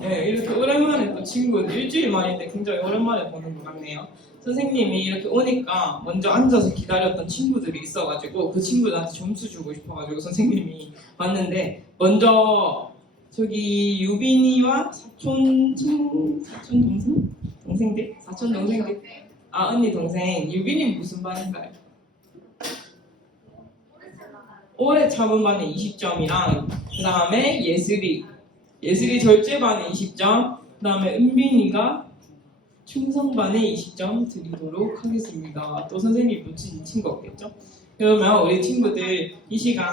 네, 이렇게 오랜만에 또 친구 일주일 만인데 굉장히 오랜만에 보는 것 같네요. 선생님이 이렇게 오니까 먼저 앉아서 기다렸던 친구들이 있어가지고 그 친구들한테 점수 주고 싶어가지고 선생님이 왔는데 먼저 저기 유빈이와 사촌 동생들? 사촌 동생들? 아 언니 동생 유빈이 무슨 반인가요? 올해 참은반에 20점이랑 그 다음에 예슬이 절제반에 20점, 그 다음에 은빈이가 충성반에 20점 드리도록 하겠습니다. 또 선생님이 놓친 친구 없겠죠? 그러면 우리 친구들 이 시간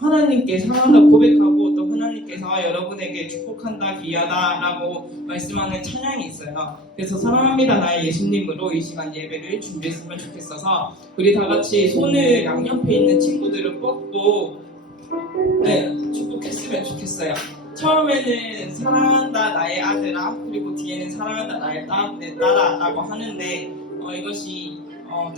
하나님께 사랑한다 고백하고 또 하나님께서 여러분에게 축복한다 귀하다라고 말씀하는 찬양이 있어요. 그래서 사랑합니다 나의 예수님으로 이 시간 예배를 준비했으면 좋겠어서 우리 다 같이 손을 양옆에 있는 친구들을 뻗고 축복했으면 좋겠어요. 처음에는 사랑한다 나의 아들아 그리고 뒤에는 사랑한다 나의 딸아라고 하는데 이것이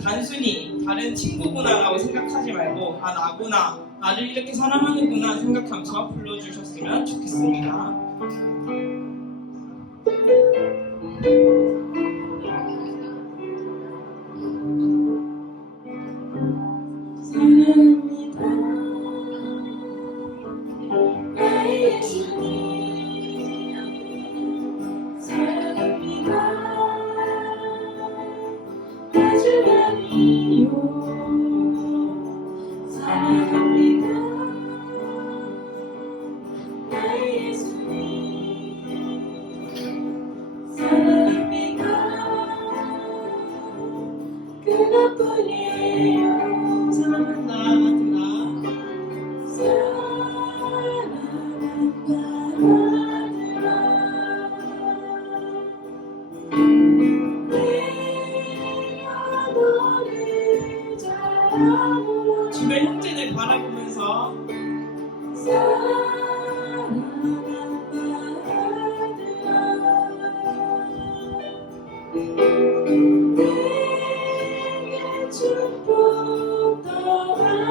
단순히 다른 친구구나라고 생각하지 말고 나구나 나를 이렇게 사랑하는구나 생각하면서 불러주셨으면 좋겠습니다. 사랑합니다 나의 예수님 사랑합니다 마주하니요 사랑합니다 나의 예수님 사랑합니다 그것뿐이에요 사랑한다 주변 형제들 바라보면서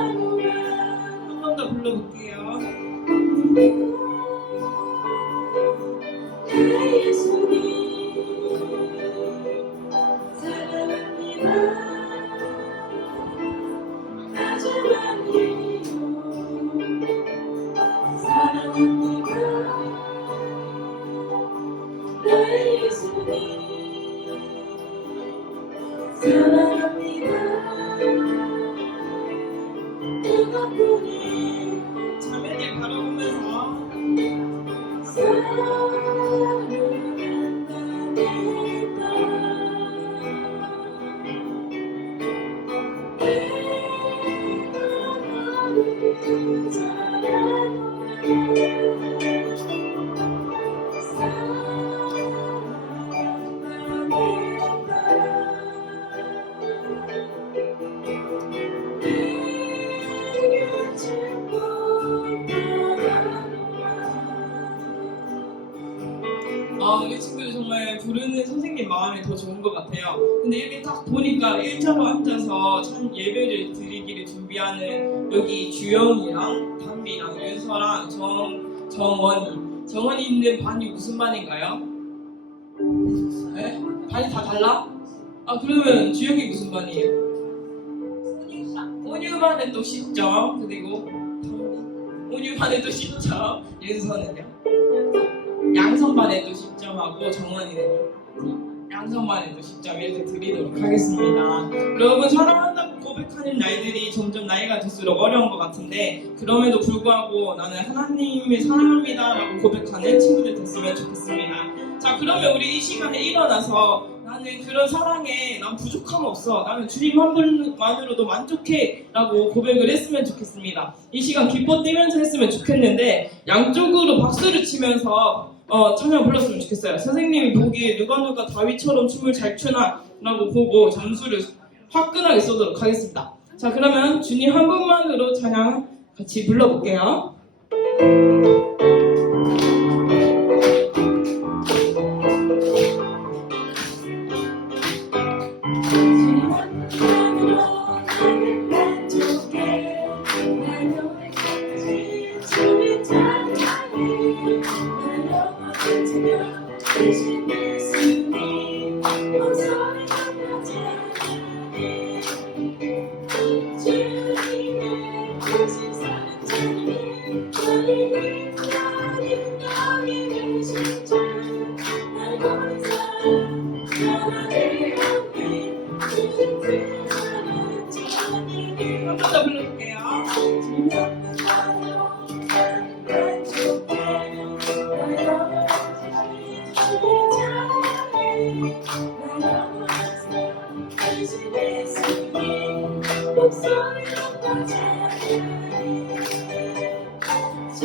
한 번 더 불러볼게요. 예수님 사랑합니다 사랑합니다 나의 예수님 사랑합니다 그것뿐이에요 자매들 바라보면서 우리 친구들 정말 부르는 선생님 마음이 더 좋은 것 같아요. 근데 여기 딱 보니까 일자로 앉아서 참 예배를 드리기를 준비하는 여기 주영이랑 담비랑 윤서랑 정원이 있는 반이 무슨 반인가요? 네? 반이 다 달라? 그러면 주영이 무슨 반이에요? 온유반에 또 10점 그리고 온유반에 또 10점 윤서는요? 양선반에도 10점하고 정원이는요? 양선반에도 10점 이렇게 드리도록 하겠습니다. 여러분 사랑한다고 고백하는 날들이 점점 나이가 들수록 어려운 것 같은데 그럼에도 불구하고 나는 하나님을 사랑합니다 라고 고백하는 친구들 됐으면 좋겠습니다. 자 그러면 우리 이 시간에 일어나서 나는 그런 사랑에 난 부족함 없어 나는 주님 한 분만으로도 만족해 라고 고백을 했으면 좋겠습니다. 이 시간 기뻐 뛰면서 했으면 좋겠는데 양쪽으로 박수를 치면서 찬양 불렀으면 좋겠어요. 선생님이 보기에 누가 다윗처럼 춤을 잘 추나 라고 보고 점수를 화끈하게 쏘도록 하겠습니다. 자 그러면 주님 한 분만으로 찬양 같이 불러볼게요. 한 번 더 불러볼게요.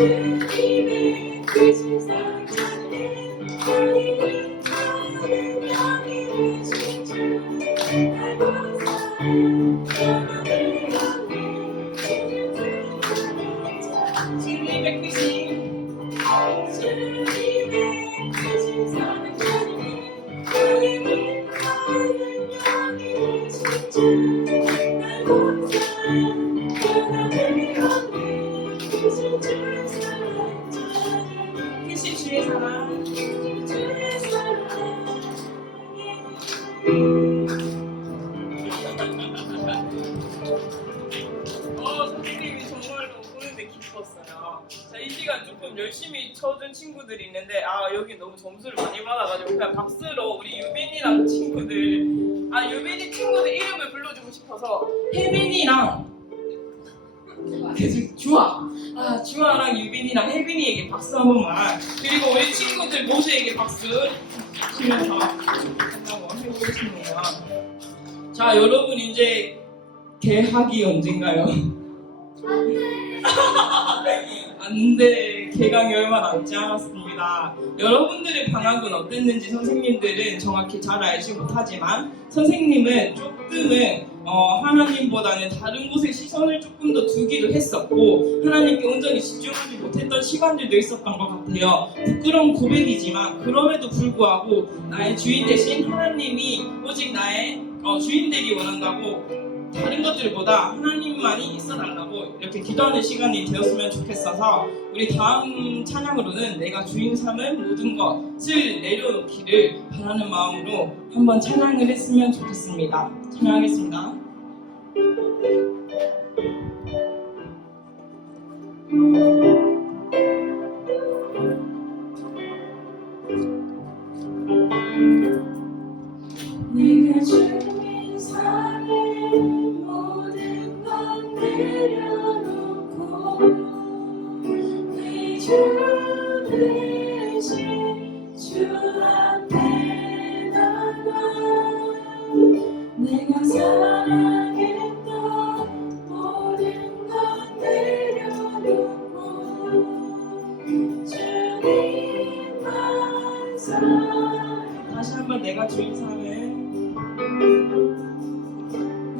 주님의 그 세상 찾는 너희는 다른 영이 되신 주 알고 살아 영원히 없는 주님을 찾아 주님의 크신 주님의 그 세상 찾는 너희는 다른 영이 되신 주 알고 살아 영원히 없는 주님을 찾아 크신 주의 사랑. 주의 사랑 선생님이 정말로 보는데 기뻤어요. 자, 이 시간 조금 열심히 쳐준 친구들이 있는데, 여기 너무 점수를 많이 받아가지고, 그냥 박수로 우리 유빈이랑 친구들, 유빈이 친구들 이름을 불러주고 싶어서, 혜빈이랑, 계속 주아랑 유빈이랑 혜빈이에게 박수 한 번만, 그리고 우리 친구들 모두에게 박수 치면서 한번 해보겠습니다. 자, 여러분 이제 개학이 언젠가요? 안돼, 개강이 얼마 남지 않았습니다. 여러분들의 방학은 어땠는지 선생님들은 정확히 잘 알지 못하지만 선생님은 조금은 하나님보다는 다른 곳에 시선을 조금 더 두기도 했었고 하나님께 온전히 집중하지 못했던 시간들도 있었던 것 같아요. 부끄러운 고백이지만 그럼에도 불구하고 나의 주인 대신 하나님이 오직 나의 주인 되기 원한다고 다른 것들보다 하나님만이 있어달라고 이렇게 기도하는 시간이 되었으면 좋겠어서 우리 다음 찬양으로는 내가 주인 삼은 모든 것을 내려놓기를 바라는 마음으로 한번 찬양을 했으면 좋겠습니다. 찬양하겠습니다. 네가 주인 삼은 모든 것 내려놓고 네 주 대신 주 앞에 나가 내가 사랑했던 모든 것 내려놓고 주님만 사랑 다시 한번 내가 주인 삼은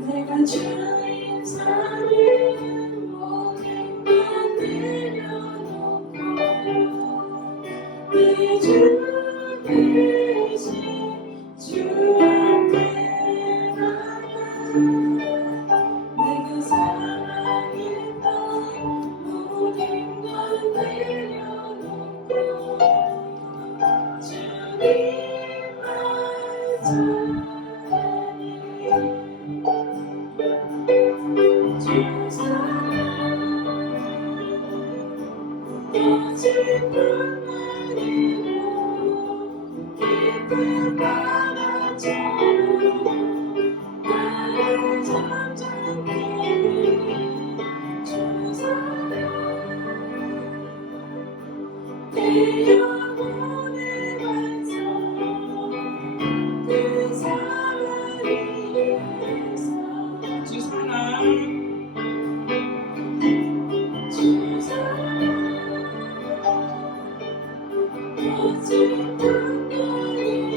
내가 주인 삼은 모든 것 내려놓고 내 주 대신 주 앞에 나가 내가 사랑했던 모든 것 내려놓고 주님만 내 영혼의 반석 그 사랑 위에서 주 사랑 주 사랑 어쨌든 너희도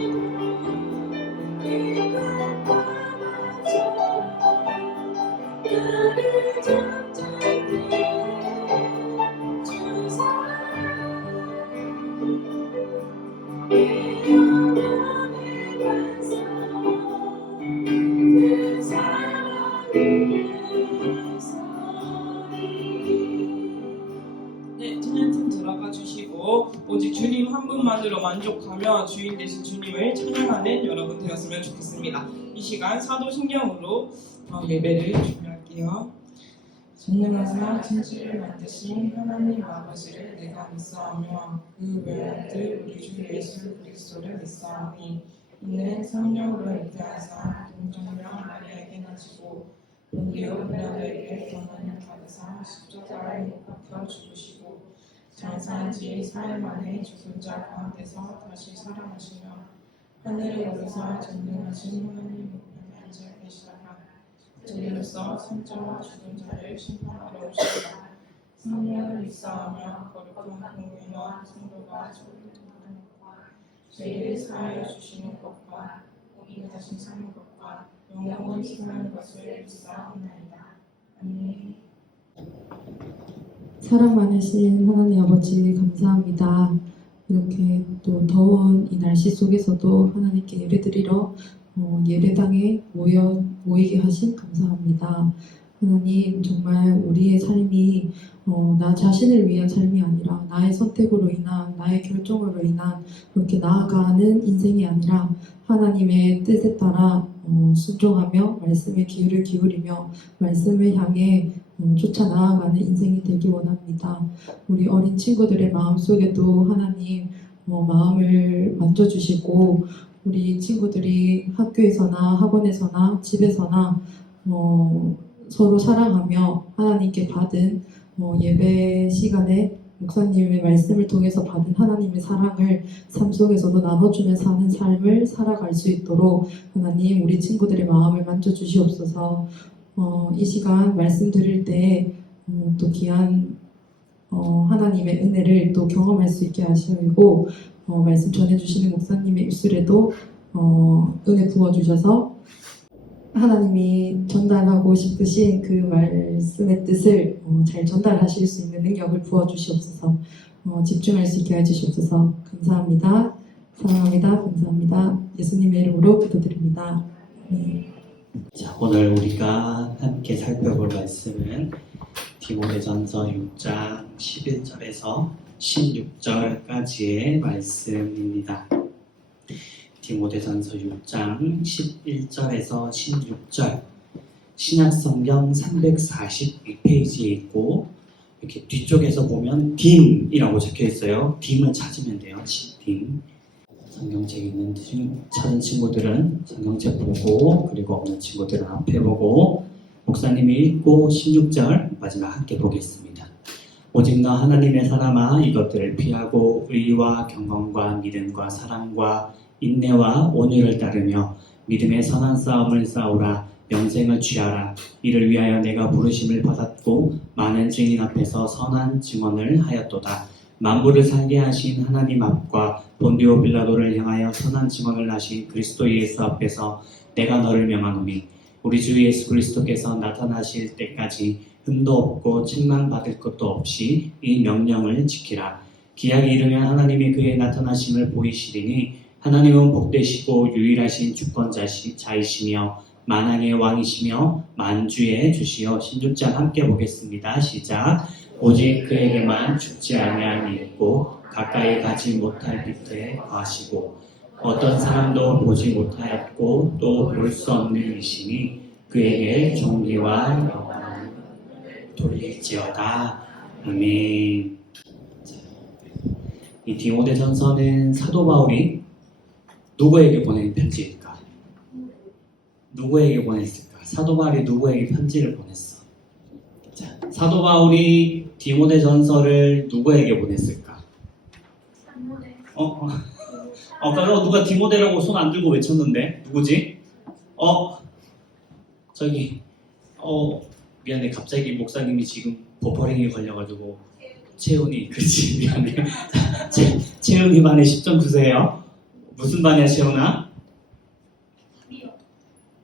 이걸 받아줘 나를 잠잠히 주 사랑 내 영혼의 반석 그 사랑 위에서 네, 찬양팀 들어가 주시고 오직 주님 한 분만으로 만족하며 주인 되신 주님을 찬양하는 여러분 되었으면 좋겠습니다. 이 시간 사도신경으로 예배를 준비할게요. 전능하사 진실을 만드신 하나님 아버지를 내가 믿사오며 그 외아들 우리 주 예수 그리스도를 믿사오니 이는 성령으로 잉태하사 동정녀 마리아에게 나시고 본디오 빌라도에게 고난을 받으사 십자가에 못 박혀 죽으시고 장사한 지 4일 만에 죽은 자 가운데서 다시 살아나시며 하늘에 오르사 전능하신 하나님 우편에 앉아 계시다가 진리로서 생자와 죽은 자를 심판하러 오시리라. 성령을 입사하며 거룩한 공회와 성도가 조율하는 것과 죄를 사하여 주시는 것과 오기 다시 사는 것과 영원히 사는 것을 입사하나이다. 아멘. 사랑 많으신 하나님 아버지 감사합니다. 이렇게 또 더운 이 날씨 속에서도 하나님께 예배드리러 예배당에 모이게 하신 감사합니다. 하나님 정말 우리의 삶이 나 자신을 위한 삶이 아니라 나의 선택으로 인한 나의 결정으로 인한 그렇게 나아가는 인생이 아니라 하나님의 뜻에 따라 순종하며 말씀에 귀를 기울이며 말씀을 향해 쫓아 나아가는 인생이 되기 원합니다. 우리 어린 친구들의 마음속에도 하나님 마음을 만져주시고 우리 친구들이 학교에서나 학원에서나 집에서나 서로 사랑하며 하나님께 받은 예배 시간에 목사님의 말씀을 통해서 받은 하나님의 사랑을 삶 속에서도 나눠주며 사는 삶을 살아갈 수 있도록 하나님 우리 친구들의 마음을 만져주시옵소서. 이 시간 말씀 드릴 때 또 귀한 하나님의 은혜를 또 경험할 수 있게 하시고 말씀 전해주시는 목사님의 입술에도 은혜 부어주셔서 하나님이 전달하고 싶으신 그 말씀의 뜻을 잘 전달하실 수 있는 능력을 부어주시옵소서. 집중할 수 있게 해주시옵소서. 감사합니다. 사랑합니다. 감사합니다. 예수님의 이름으로 기도드립니다. 자, 오늘 우리가 함께 살펴볼 말씀은 디모데전서 6장 11절에서 16절까지의 말씀입니다. 디모데전서 6장 11절에서 16절 신약성경 342페이지에 있고 이렇게 뒤쪽에서 보면 딤이라고 적혀 있어요. 딤을 찾으면 돼요. 딤. 성경책 있는 찾은 친구들은 성경책 보고 그리고 없는 친구들은 앞에 보고 목사님이 읽고 16절 마지막 함께 보겠습니다. 오직 너 하나님의 사람아 이것들을 피하고 의와 경건과 믿음과 사랑과 인내와 온유를 따르며 믿음의 선한 싸움을 싸우라. 영생을 취하라. 이를 위하여 내가 부르심을 받았고 많은 증인 앞에서 선한 증언을 하였도다. 만물을 살게 하신 하나님 앞과 본디오 빌라도를 향하여 선한 증언을 하신 그리스도 예수 앞에서 내가 너를 명하노니 우리 주 예수 그리스도께서 나타나실 때까지 흠도 없고 책망받을 것도 없이 이 명령을 지키라. 기약이 이르면 하나님이 그의 나타나심을 보이시리니 하나님은 복되시고 유일하신 주권자이시며 만왕의 왕이시며 만주의 주시여. 16장 함께 보겠습니다. 시작. 오직 그에게만 죽지 아니함이 있고 가까이 가지 못할 빛에 거하시고 어떤 사람도 보지 못하였고 또 볼 수 없는 이시니 그에게 존귀와 영광을 돌릴지어다. 아멘. 이 디모데전서는 사도 바울이 누구에게 보낸 편지일까? 누구에게 보냈을까? 사도 바울이 누구에게 편지를 보냈어? 자, 사도 바울이 디모데전서를 누구에게 보냈을까? 아까 누가 디모데라고 손 안 들고 외쳤는데 누구지? 미안해. 갑자기 목사님이 지금 버퍼링이 걸려가지고 채은이 그렇지 미안해. 채은이 반에 10점 주세요. 무슨 반이야 채은아?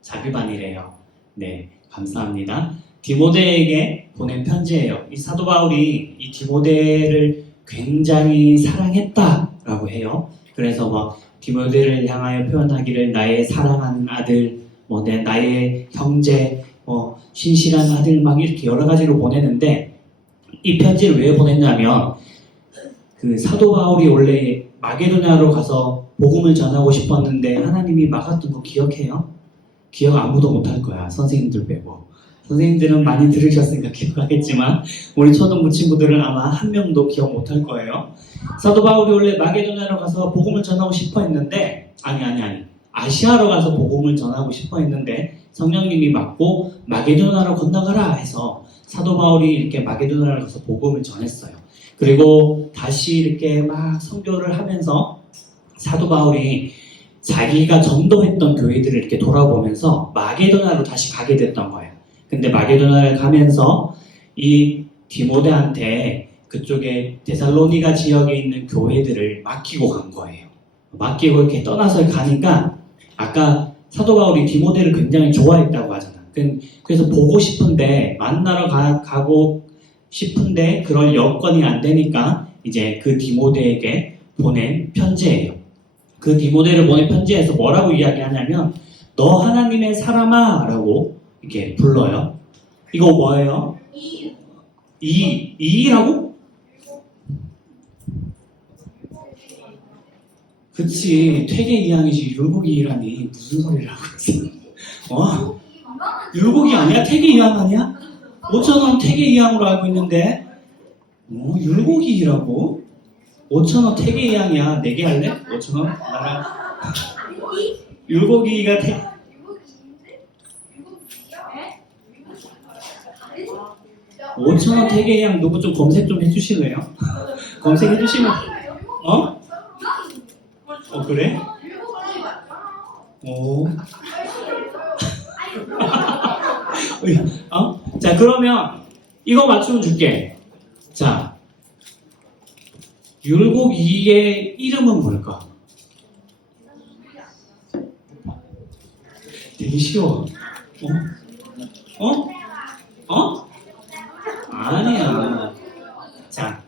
자비반이래요. 네, 감사합니다. 디모데에게 보낸 편지예요. 이 사도 바울이 이 디모데를 굉장히 사랑했다라고 해요. 그래서 디모데를 향하여 표현하기를 나의 사랑하는 아들, 나의 형제, 신실한 아들 막 이렇게 여러 가지로 보내는데 이 편지를 왜 보냈냐면 그 사도 바울이 원래 마게도냐로 가서 복음을 전하고 싶었는데 하나님이 막았던 거 기억해요? 기억 아무도 못할 거야. 선생님들 빼고. 선생님들은 많이 들으셨으니까 기억하겠지만 우리 초등부 친구들은 아마 한 명도 기억 못할 거예요. 사도 바울이 원래 마게도냐로 가서 복음을 전하고 싶어 했는데 아니 아시아로 가서 복음을 전하고 싶어 했는데 성령님이 맞고 마게도나로 건너가라 해서 사도 바울이 이렇게 마게도나로 가서 복음을 전했어요. 그리고 다시 이렇게 막 선교를 하면서 사도 바울이 자기가 전도했던 교회들을 이렇게 돌아보면서 마게도나로 다시 가게 됐던 거예요. 근데 마게도나를 가면서 이 디모데한테 그쪽에 데살로니가 지역에 있는 교회들을 맡기고 간 거예요. 맡기고 이렇게 떠나서 가니까 아까 사도 바울이 디모데를 굉장히 좋아했다고 하잖아. 그래서 보고 싶은데 만나러 가고 싶은데 그럴 여건이 안 되니까 이제 그 디모데에게 보낸 편지예요. 그 디모데를 보낸 편지에서 뭐라고 이야기하냐면 너 하나님의 사람아 라고 이렇게 불러요. 이거 뭐예요? 이라고? 그치, 퇴계 이항이지 율곡이 이라니 무슨 소리를 하고 있어? 율곡이 아니야? 퇴계 이항 아니야? 5,000원 퇴계 이항으로 알고 있는데 율곡이 이라고? 5,000원 퇴계 이항이야. 4개 할래? 5,000원? 나랑 율곡이가 5,000원 퇴계 이항 누구 좀 검색 좀 해주실래요? 검색해주시면 그래? 자, 그러면 이거 맞추면 줄게. 자, 율곡이의 이름은 뭘까? 되게 쉬워. 아니야. 자,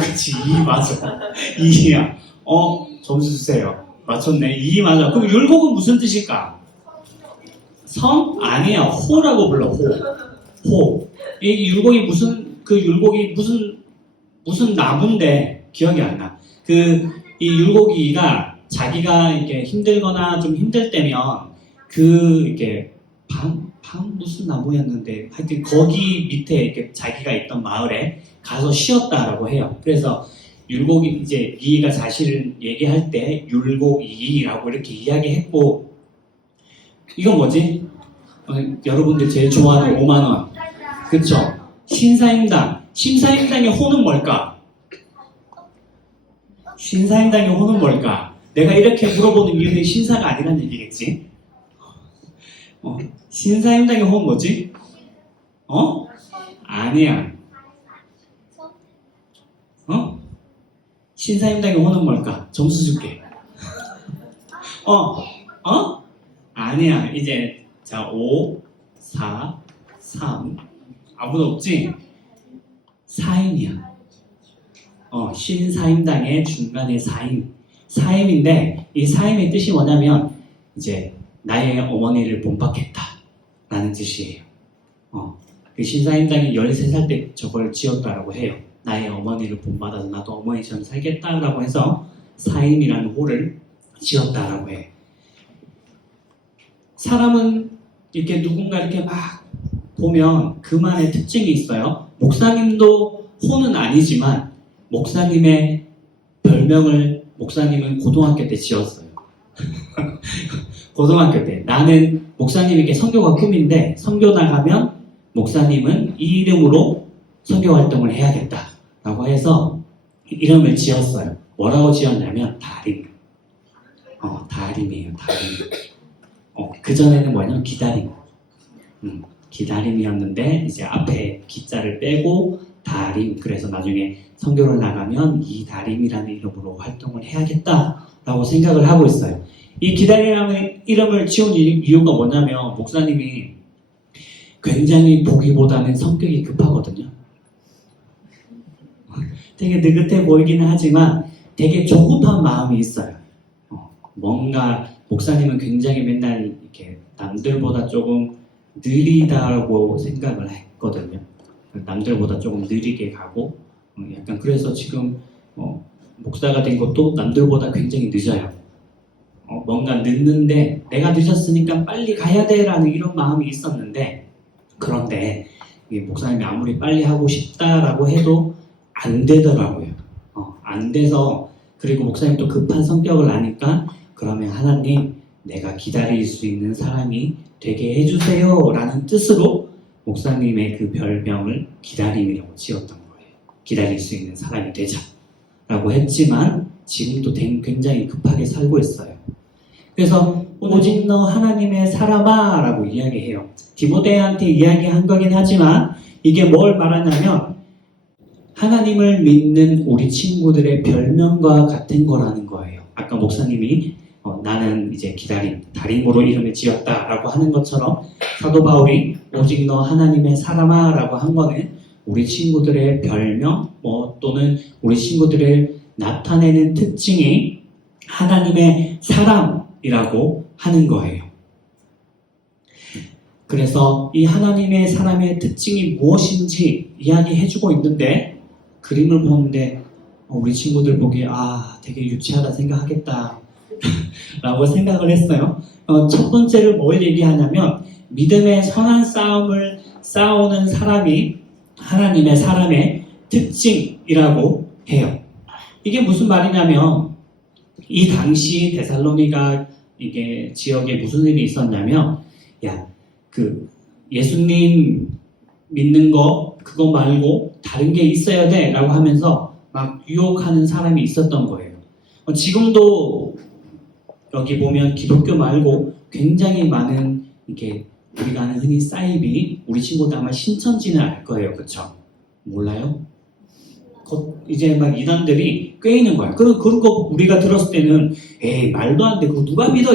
그치. 2 맞아. 2야. 점수 주세요. 맞췄네. 2 맞아. 그럼 율곡은 무슨 뜻일까? 성? 아니야. 호라고 불러. 호. 이 율곡이 율곡이 무슨 나무인데 기억이 안 나. 이 율곡이가 자기가 이렇게 힘들거나 좀 힘들 때면 이렇게 무슨 나무였는데 하여튼 거기 밑에 이렇게 자기가 있던 마을에 가서 쉬었다라고 해요. 그래서 율곡이 이제 이가 자신을 얘기할 때 율곡이라고 이렇게 이야기했고 이건 뭐지? 여러분들 제일 좋아하는 5만 원. 그쵸? 신사임당. 신사임당의 호는 뭘까? 신사임당의 호는 뭘까? 내가 이렇게 물어보는 이유는 신사가 아니란 얘기겠지? 신사임당의 호는 뭐지? 아니야. 신사임당의 호는 뭘까? 점수 줄게. 아니야. 이제, 자, 5, 4, 3. 아무도 없지? 사임이야. 신사임당의 중간에 사임인데, 이 사임의 뜻이 뭐냐면, 이제, 나의 어머니를 본받겠다. 라는 뜻이에요. 그 신사임당이 13살 때 저걸 지었다라고 해요. 나의 어머니를 본받아서 나도 어머니처럼 살겠다라고 해서 사임이라는 호를 지었다라고 해. 사람은 이렇게 누군가 이렇게 막 보면 그만의 특징이 있어요. 목사님도 호는 아니지만 목사님의 별명을 목사님은 고등학교 때 지었어요. 고등학교 때 나는 목사님에게 선교가 꿈인데 선교 나가면 목사님은 이 이름으로 선교 활동을 해야겠다라고 해서 이름을 지었어요. 뭐라고 지었냐면 다림. 다림이에요. 다림. 그전에는 뭐냐면 기다림. 기다림이었는데 이제 앞에 기자를 빼고 다림. 그래서 나중에 선교를 나가면 이 다림이라는 이름으로 활동을 해야겠다라고 생각을 하고 있어요. 이 기다림이라는 이름을 지은 이유가 뭐냐면 목사님이 굉장히 보기보다는 성격이 급하거든요. 되게 느긋해 보이기는 하지만 되게 조급한 마음이 있어요. 뭔가 목사님은 굉장히 맨날 이렇게 남들보다 조금 느리다고 생각을 했거든요. 남들보다 조금 느리게 가고 약간 그래서 지금 목사가 된 것도 남들보다 굉장히 늦어요. 뭔가 늦는데 내가 늦었으니까 빨리 가야 돼라는 이런 마음이 있었는데 그런데 목사님이 아무리 빨리 하고 싶다라고 해도 안 되더라고요. 안 돼서 그리고 목사님 또 급한 성격을 아니까 그러면 하나님, 내가 기다릴 수 있는 사람이 되게 해주세요 라는 뜻으로 목사님의 그 별명을 기다림이라고 지었던 거예요. 기다릴 수 있는 사람이 되자 라고 했지만 지금도 굉장히 급하게 살고 있어요. 그래서 오직 너 하나님의 사람아 라고 이야기해요. 디모데한테 이야기한 거긴 하지만 이게 뭘 말하냐면 하나님을 믿는 우리 친구들의 별명과 같은 거라는 거예요. 아까 목사님이 나는 이제 기다림, 다림으로 이름을 지었다 라고 하는 것처럼 사도 바울이 오직 너 하나님의 사람아 라고 한 거는 우리 친구들의 별명 또는 우리 친구들을 나타내는 특징이 하나님의 사람이라고 하는 거예요. 그래서 이 하나님의 사람의 특징이 무엇인지 이야기해주고 있는데 그림을 보는데 우리 친구들 보기에 되게 유치하다 생각하겠다 라고 생각을 했어요. 첫 번째로 뭘 얘기하냐면 믿음의 선한 싸움을 싸우는 사람이 하나님의 사람의 특징이라고 해요. 이게 무슨 말이냐면 이 당시 데살로니가 이게 지역에 무슨 일이 있었냐면 예수님 믿는 거 그거 말고 다른 게 있어야 돼 라고 하면서 막 유혹하는 사람이 있었던 거예요. 지금도 여기 보면 기독교 말고 굉장히 많은 이게 우리가 아는 흔히 사이비 우리 친구들 아마 신천지는 알 거예요. 그쵸? 몰라요? 이제 막 이단들이 꽤 있는 거야. 그런 거 우리가 들었을 때는 에이 말도 안 돼. 그거 누가 믿어?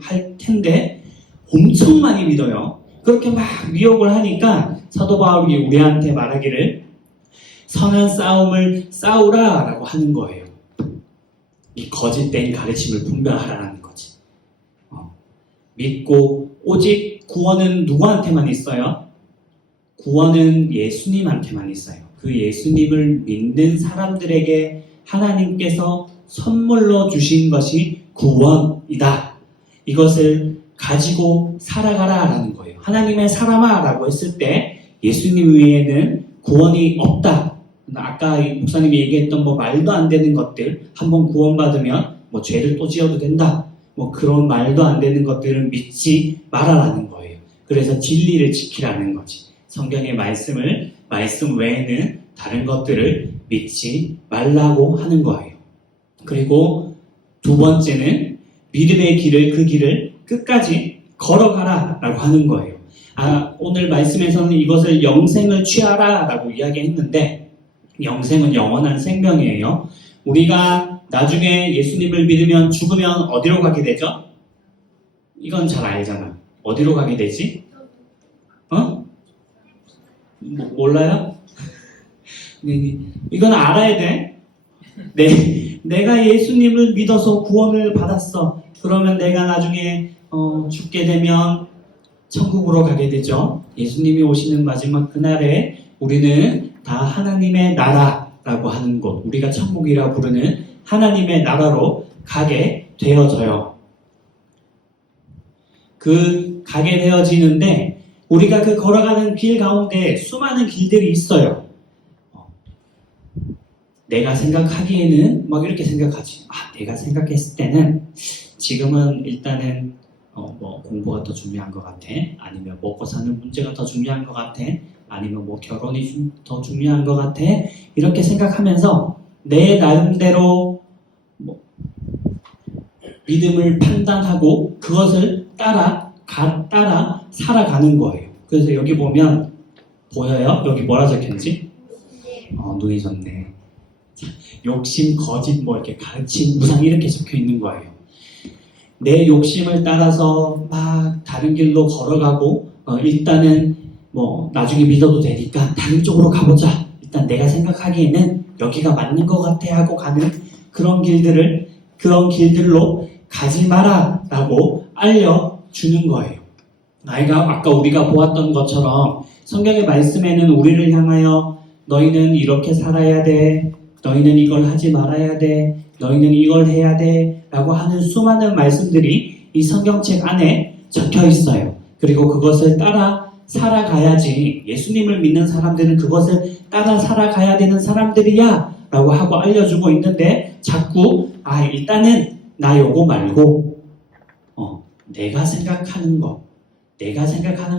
할 텐데 엄청 많이 믿어요. 그렇게 막 미혹을 하니까 사도 바울이 우리한테 말하기를 선한 싸움을 싸우라 라고 하는 거예요. 이 거짓된 가르침을 분별하라는 거지. 믿고 오직 구원은 누구한테만 있어요? 구원은 예수님한테만 있어요. 그 예수님을 믿는 사람들에게 하나님께서 선물로 주신 것이 구원이다. 이것을 가지고 살아가라 라는 거예요. 하나님의 사람아 라고 했을 때 예수님 외에는 구원이 없다. 아까 목사님이 얘기했던 말도 안 되는 것들 한번 구원받으면 죄를 또 지어도 된다. 그런 말도 안 되는 것들은 믿지 말아라는 거예요. 그래서 진리를 지키라는 거지. 성경의 말씀 외에는 다른 것들을 믿지 말라고 하는 거예요. 그리고 두 번째는 믿음의 길을 그 길을 끝까지 걸어가라 라고 하는 거예요. 오늘 말씀에서는 이것을 영생을 취하라 라고 이야기했는데 영생은 영원한 생명이에요. 우리가 나중에 예수님을 믿으면 죽으면 어디로 가게 되죠? 이건 잘 알잖아. 어디로 가게 되지? 몰라요? 이건 알아야 돼. 내가 예수님을 믿어서 구원을 받았어. 그러면 내가 나중에 죽게 되면 천국으로 가게 되죠. 예수님이 오시는 마지막 그날에 우리는 다 하나님의 나라라고 하는 곳, 우리가 천국이라 부르는 하나님의 나라로 가게 되어져요. 가게 되어지는데 우리가 걸어가는 길 가운데 수많은 길들이 있어요. 내가 생각하기에는 이렇게 생각하지. 내가 생각했을 때는 지금은 일단은 공부가 더 중요한 것 같아. 아니면 먹고 사는 문제가 더 중요한 것 같아. 아니면 결혼이 더 중요한 것 같아. 이렇게 생각하면서 내 나름대로 믿음을 판단하고 그것을 따라 살아가는 거예요. 그래서 여기 보면 보여요? 여기 뭐라 적혔는지? 눈이 좋네. 욕심, 거짓, 이렇게 가르침, 무상 이렇게 적혀 있는 거예요. 내 욕심을 따라서 막 다른 길로 걸어가고 일단은 나중에 믿어도 되니까 다른 쪽으로 가보자. 일단 내가 생각하기에는 여기가 맞는 것 같아 하고 가는 그런 길들로 가지 마라 라고 알려주는 거예요. 아까 우리가 보았던 것처럼 성경의 말씀에는 우리를 향하여 너희는 이렇게 살아야 돼. 너희는 이걸 하지 말아야 돼. 너희는 이걸 해야 돼. 라고 하는 수많은 말씀들이 이 성경책 안에 적혀 있어요. 그리고 그것을 따라 살아가야지. 예수님을 믿는 사람들은 그것을 따라 살아가야 되는 사람들이야 라고 하고 알려주고 있는데 자꾸 일단은 나 요거 말고 내가 생각하는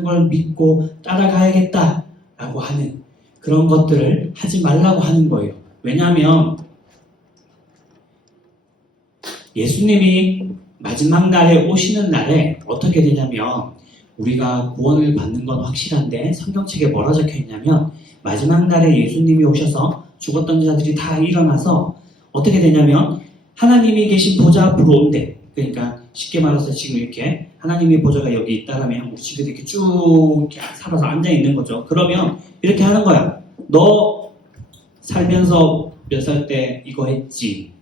걸 믿고 따라가야겠다라고 하는 그런 것들을 하지 말라고 하는 거예요. 왜냐하면 예수님이 마지막 날에 오시는 날에 어떻게 되냐면 우리가 구원을 받는 건 확실한데 성경책에 뭐라 적혀 있냐면 마지막 날에 예수님이 오셔서 죽었던 자들이 다 일어나서 어떻게 되냐면 하나님이 계신 보좌 앞으로 온대. 그러니까 쉽게 말해서 지금 이렇게 하나님의 보좌가 여기 있다라면 우리 지금 이렇게 쭉 이렇게 살아서 앉아 있는 거죠. 그러면 이렇게 하는 거야. 너 살면서 몇 살 때 이거 했지?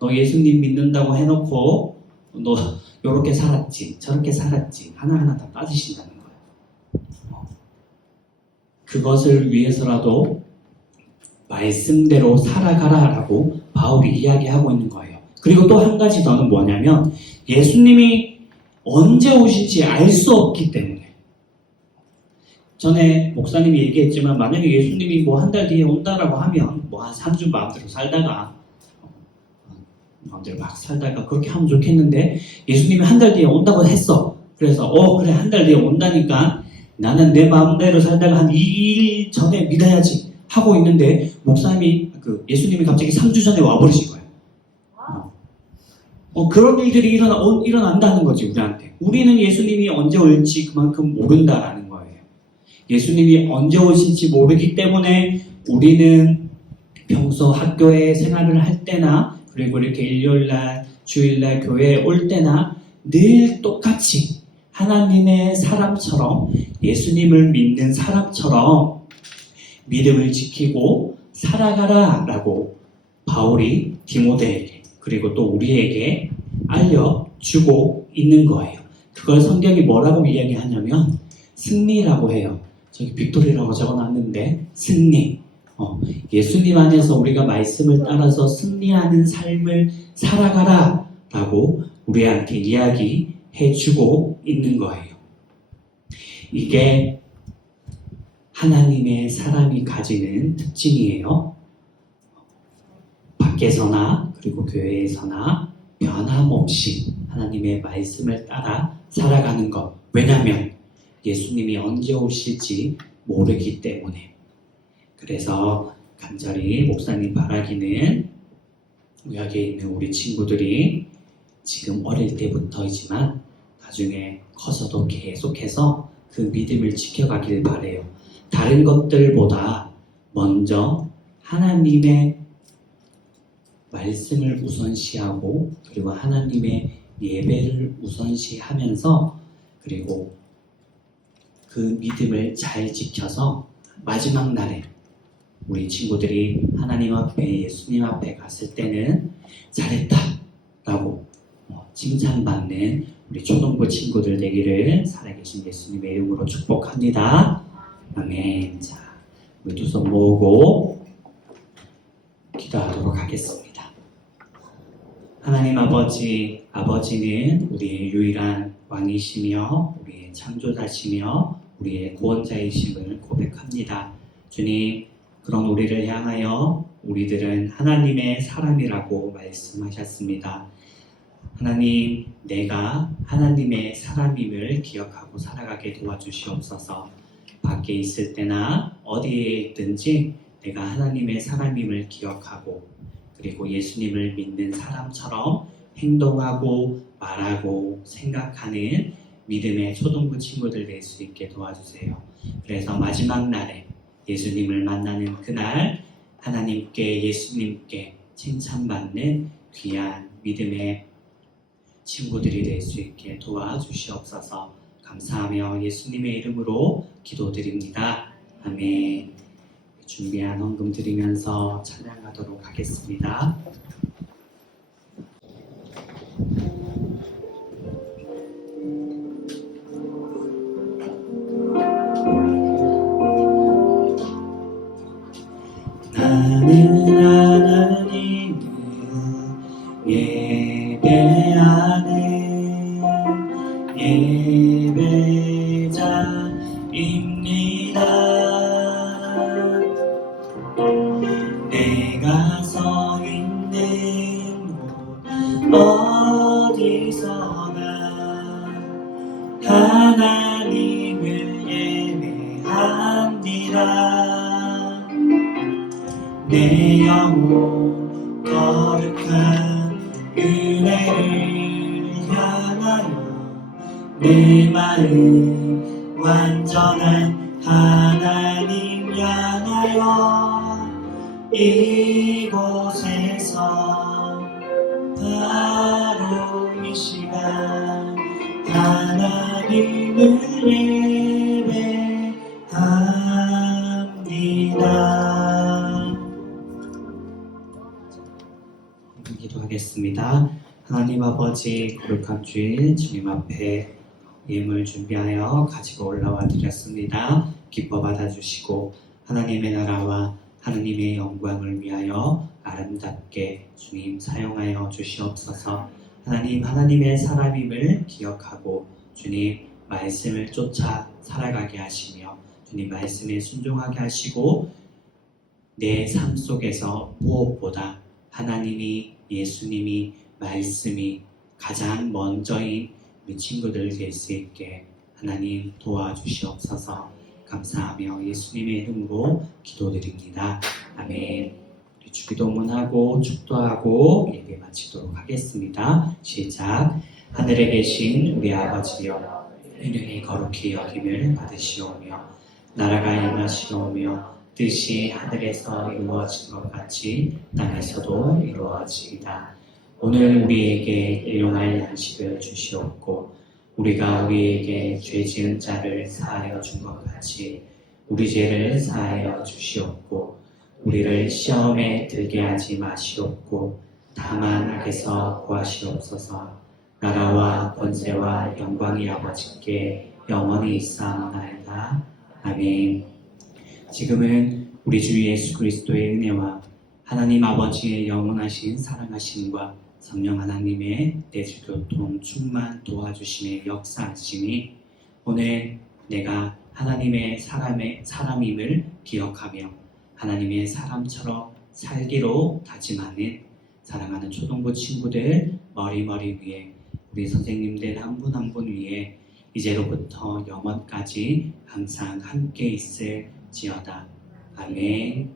너 예수님 믿는다고 해놓고 너 요렇게 살았지? 저렇게 살았지? 하나하나 다 따지신다는 거야. 그것을 위해서라도 말씀대로 살아가라라고 바울이 이야기하고 있는 거예요. 그리고 또 한 가지 더는 뭐냐면 예수님이 언제 오실지 알 수 없기 때문에 전에 목사님이 얘기했지만 만약에 예수님이 뭐 한 달 뒤에 온다라고 하면 뭐 한 3주 마음대로 살다가 마음대로 막 살다가 그렇게 하면 좋겠는데 예수님이 한 달 뒤에 온다고 했어. 그래서 그래 한 달 뒤에 온다니까 나는 내 마음대로 살다가 한 2일 전에 믿어야지 하고 있는데 목사님이 예수님이 갑자기 3주 전에 와버리신 거예요. 그런 일들이 일어난다는 거지 우리한테. 우리는 예수님이 언제 올지 그만큼 모른다라는 거예요. 예수님이 언제 오실지 모르기 때문에 우리는 평소 학교에 생활을 할 때나 그리고 이렇게 일요일날, 주일날 교회에 올 때나 늘 똑같이 하나님의 사람처럼 예수님을 믿는 사람처럼 믿음을 지키고 살아가라 라고 바울이 디모데에게 그리고 또 우리에게 알려주고 있는 거예요. 그걸 성경이 뭐라고 이야기하냐면 승리라고 해요. 저기 빅토리라고 적어놨는데 승리. 예수님 안에서 우리가 말씀을 따라서 승리하는 삶을 살아가라 라고 우리한테 이야기해주고 있는 거예요. 이게 하나님의 사람이 가지는 특징이에요. 밖에서나 그리고 교회에서나 변함없이 하나님의 말씀을 따라 살아가는 것. 왜냐하면 예수님이 언제 오실지 모르기 때문에. 그래서 간절히 목사님 바라기는 여기에 있는 우리 친구들이 지금 어릴 때부터이지만 나중에 커서도 계속해서 그 믿음을 지켜가길 바래요. 다른 것들보다 먼저 하나님의 말씀을 우선시하고 그리고 하나님의 예배를 우선시하면서 그리고 그 믿음을 잘 지켜서 마지막 날에 우리 친구들이 하나님 앞에 예수님 앞에 갔을 때는 잘했다 라고 칭찬받는 우리 초등부 친구들 되기를 살아계신 예수님의 이름으로 축복합니다. 아멘. 자, 우리 두 손 모으고 기도하도록 하겠습니다. 하나님 아버지는 우리의 유일한 왕이시며 우리의 창조자시며 우리의 구원자이심을 고백합니다. 주님, 그런 우리를 향하여 우리들은 하나님의 사람이라고 말씀하셨습니다. 하나님, 내가 하나님의 사람임을 기억하고 살아가게 도와주시옵소서. 밖에 있을 때나 어디에 있든지 내가 하나님의 사람임을 기억하고 그리고 예수님을 믿는 사람처럼 행동하고 말하고 생각하는 믿음의 초등부 친구들 될 수 있게 도와주세요. 그래서 마지막 날에 예수님을 만나는 그날 하나님께 예수님께 칭찬받는 귀한 믿음의 친구들이 될 수 있게 도와주시옵소서. 감사하며 예수님의 이름으로 기도드립니다. 아멘. 준비한 헌금 드리면서 찬양하도록 하겠습니다. 나는 하나님을 예배하는 예배자입니다. 내가 서 있는 곳 하나님을 예배합니다. 내 영혼 거룩한 은혜를 향하여 내 마음 완전한 하나님 향하여 이곳에서 바로 이 시간 하나님을 예배합니다. 기도하겠습니다. 하나님 아버지, 거룩한 주일 주님 앞에 예물 준비하여 가지고 올라와 드렸습니다. 기뻐 받아주시고 하나님의 나라와 하나님의 영광을 위하여 아름답게 주님 사용하여 주시옵소서. 하나님, 하나님의 사람임을 기억하고 주님 말씀을 쫓아 살아가게 하시며 주님 말씀에 순종하게 하시고 내 삶 속에서 무엇보다 하나님이, 예수님이, 말씀이 가장 먼저인 우리 친구들 될 수 있게 하나님 도와주시옵소서. 감사하며 예수님의 이름으로 기도드립니다. 아멘. 우리 주기도문하고 축도하고 예배 마치도록 하겠습니다. 시작. 하늘에 계신 우리 아버지여, 이름이 거룩히 여김을 받으시오며 나라가 임하시오며 뜻이 하늘에서 이루어진 것 같이 땅에서도 이루어지이다. 오늘 우리에게 일용할 양식을 주시옵고 우리가 우리에게 죄 지은 자를 사하여 준 것 같이 우리 죄를 사하여 주시옵고 우리를 시험에 들게 하지 마시옵고 다만 악에서 구하시옵소서. 나라와 권세와 영광이 아버지께 영원히 있사옵나이다. 아멘. 지금은 우리 주 예수 그리스도의 은혜와 하나님 아버지의 영원하신 사랑하심과 성령 하나님의 내주교통 충만 도와주심의 역사하심이 오늘 내가 하나님의 사람임을 기억하며 하나님의 사람처럼 살기로 다짐하는 사랑하는 초등부 친구들 머리 위에 우리 선생님들 한 분 한 분 위에 이제로부터 영원까지 항상 함께 있을지어다. 아멘.